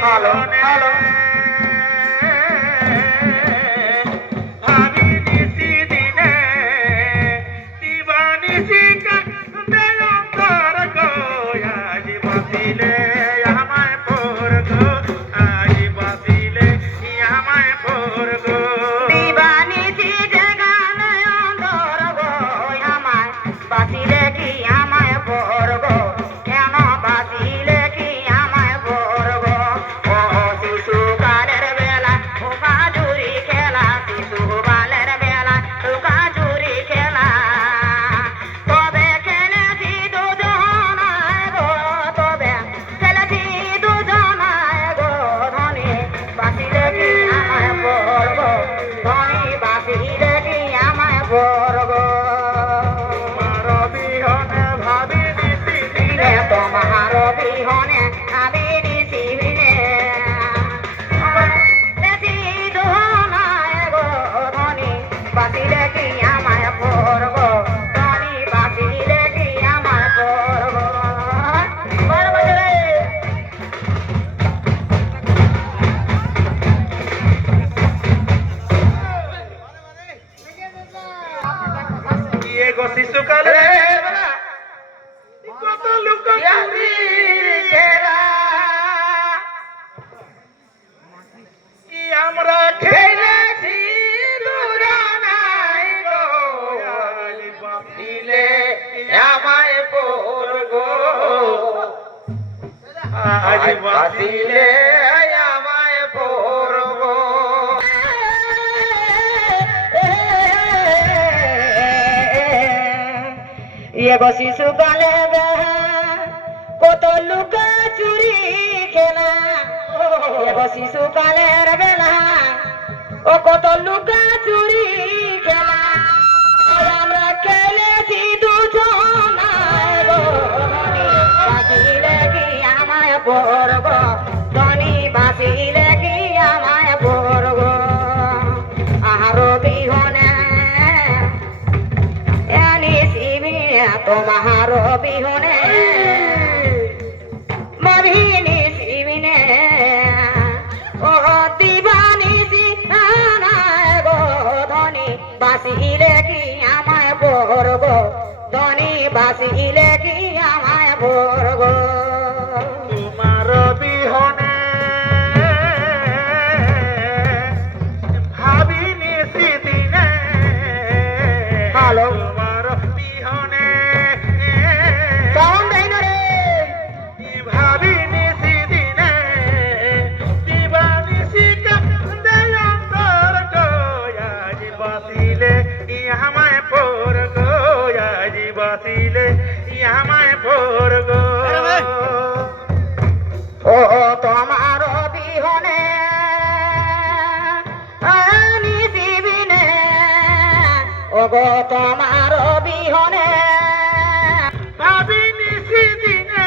hello hello শিশুকালে কত লোক আমরা খেলেছি বাঁচিলে আমায় পড়বো আজ বাঁচিলে আমায় পড়বো এগো শিশুকালে কত লুকা চুরি খেলা এগো শিশুকালের বেলা ও কত লুকা চুরি খেলা আমরা খেলেছি দুজন বাঁচিলে কি আমায় পড়ব ধনী বাঁচিলে কি আমায় পড়ব আহারো বিহনে তোমার বিহনে মভিনী শিবিনে ও দিবানি গো ধনী বাঁচিলে কি আমায় পড়ব ধনী বাঁচিলে কি আমায় পড়ব তোমার বিহনে ভাবিনি সেদিনে হ্যালো ও তোমার বিহনে নিশিবিনে ও গো তোমার বিহনে ভাবিনি সেদিনে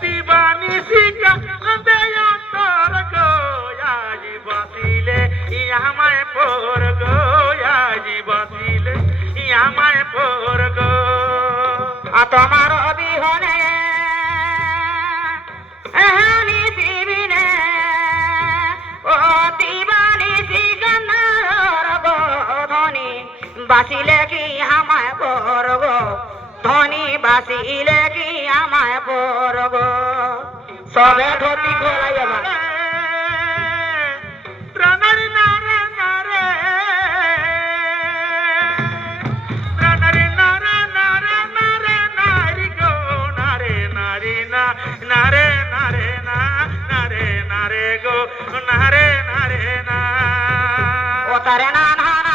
দিবানি শিকা দেয়ন্তর গো আজ বাঁচিলে আমায় পর গো আজ বাঁচিলে আমায় পর গো তোমার বিহনে নিশিবিনে ও দিবানি শিকার গো ধনী বাঁচিলে কি আমায় পড়ব ধনী বাঁচিলে কি আমায় পড়ব সবে ধরতি খোলাই আমার নারে নারে না নারে নারে গো নারে নারে না ও তারে না